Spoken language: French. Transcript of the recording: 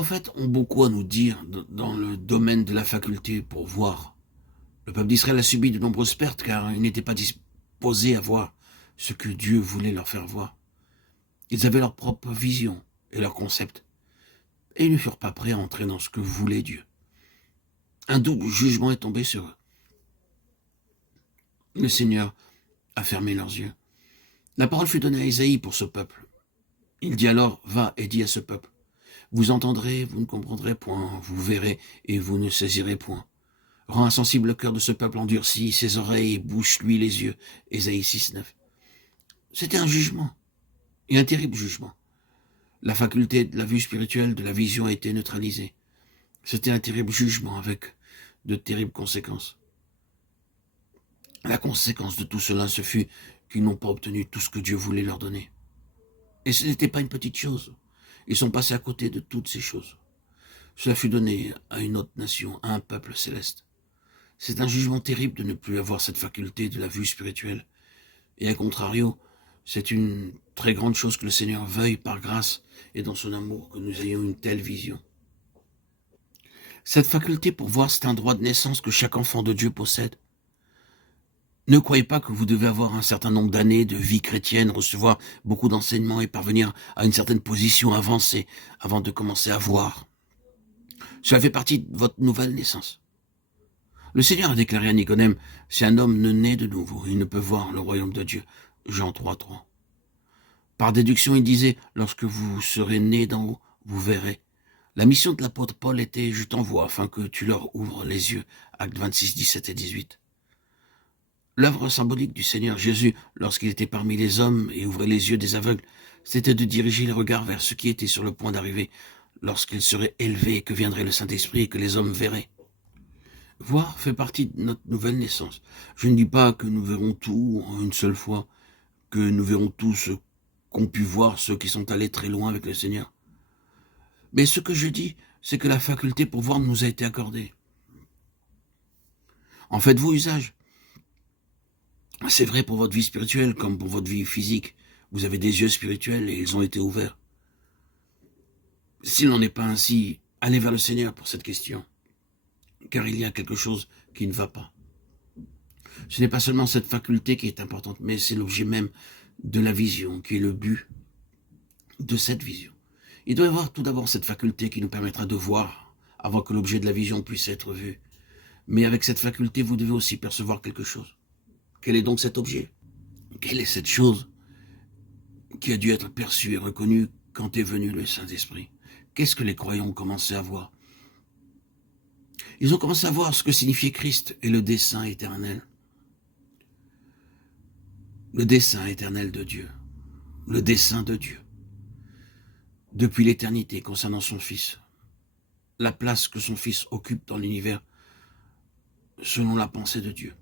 prophètes ont beaucoup à nous dire dans le domaine de la faculté pour voir. Le peuple d'Israël a subi de nombreuses pertes car ils n'étaient pas disposés à voir ce que Dieu voulait leur faire voir. Ils avaient leur propre vision et leur concept, et ils ne furent pas prêts à entrer dans ce que voulait Dieu. Un double jugement est tombé sur eux. Le Seigneur a fermé leurs yeux. La parole fut donnée à Isaïe pour ce peuple. Il dit alors, va et dis à ce peuple, vous entendrez, vous ne comprendrez point, vous verrez et vous ne saisirez point. Rends insensible le cœur de ce peuple endurci, ses oreilles, bouche-lui les yeux. Ésaïe 6,9. C'était un jugement, et un terrible jugement. La faculté de la vue spirituelle, de la vision a été neutralisée. C'était un terrible jugement avec de terribles conséquences. La conséquence de tout cela, ce fut qu'ils n'ont pas obtenu tout ce que Dieu voulait leur donner. Et ce n'était pas une petite chose. Ils sont passés à côté de toutes ces choses. Cela fut donné à une autre nation, à un peuple céleste. C'est un jugement terrible de ne plus avoir cette faculté de la vue spirituelle. Et à contrario, c'est une très grande chose que le Seigneur veuille par grâce et dans son amour que nous ayons une telle vision. Cette faculté pour voir, c'est un droit de naissance que chaque enfant de Dieu possède. Ne croyez pas que vous devez avoir un certain nombre d'années de vie chrétienne, recevoir beaucoup d'enseignements et parvenir à une certaine position avancée avant de commencer à voir. Cela fait partie de votre nouvelle naissance. Le Seigneur a déclaré à Nicodème, si un homme ne naît de nouveau, il ne peut voir le royaume de Dieu. Jean 3,3. Par déduction, il disait, lorsque vous serez nés d'en haut, vous verrez. La mission de l'apôtre Paul était, je t'envoie, afin que tu leur ouvres les yeux. Actes 26, 17 et 18. L'œuvre symbolique du Seigneur Jésus, lorsqu'il était parmi les hommes et ouvrait les yeux des aveugles, c'était de diriger les regards vers ce qui était sur le point d'arriver, lorsqu'il serait élevé et que viendrait le Saint-Esprit et que les hommes verraient. Voir fait partie de notre nouvelle naissance. Je ne dis pas que nous verrons tout en une seule fois, que nous verrons tout ce qu'ont pu voir ceux qui sont allés très loin avec le Seigneur. Mais ce que je dis, c'est que la faculté pour voir nous a été accordée. En faites-vous usage. C'est vrai pour votre vie spirituelle comme pour votre vie physique. Vous avez des yeux spirituels et ils ont été ouverts. S'il n'en est pas ainsi, allez vers le Seigneur pour cette question. Car il y a quelque chose qui ne va pas. Ce n'est pas seulement cette faculté qui est importante, mais c'est l'objet même de la vision, qui est le but de cette vision. Il doit y avoir tout d'abord cette faculté qui nous permettra de voir avant que l'objet de la vision puisse être vu. Mais avec cette faculté, vous devez aussi percevoir quelque chose. Quel est donc cet objet? Quelle est cette chose qui a dû être perçue et reconnue quand est venu le Saint-Esprit? Qu'est-ce que les croyants ont commencé à voir? Ils ont commencé à voir ce que signifiait Christ et le dessein éternel. Le dessein éternel de Dieu. Le dessein de Dieu. Depuis l'éternité concernant son Fils. La place que son Fils occupe dans l'univers selon la pensée de Dieu.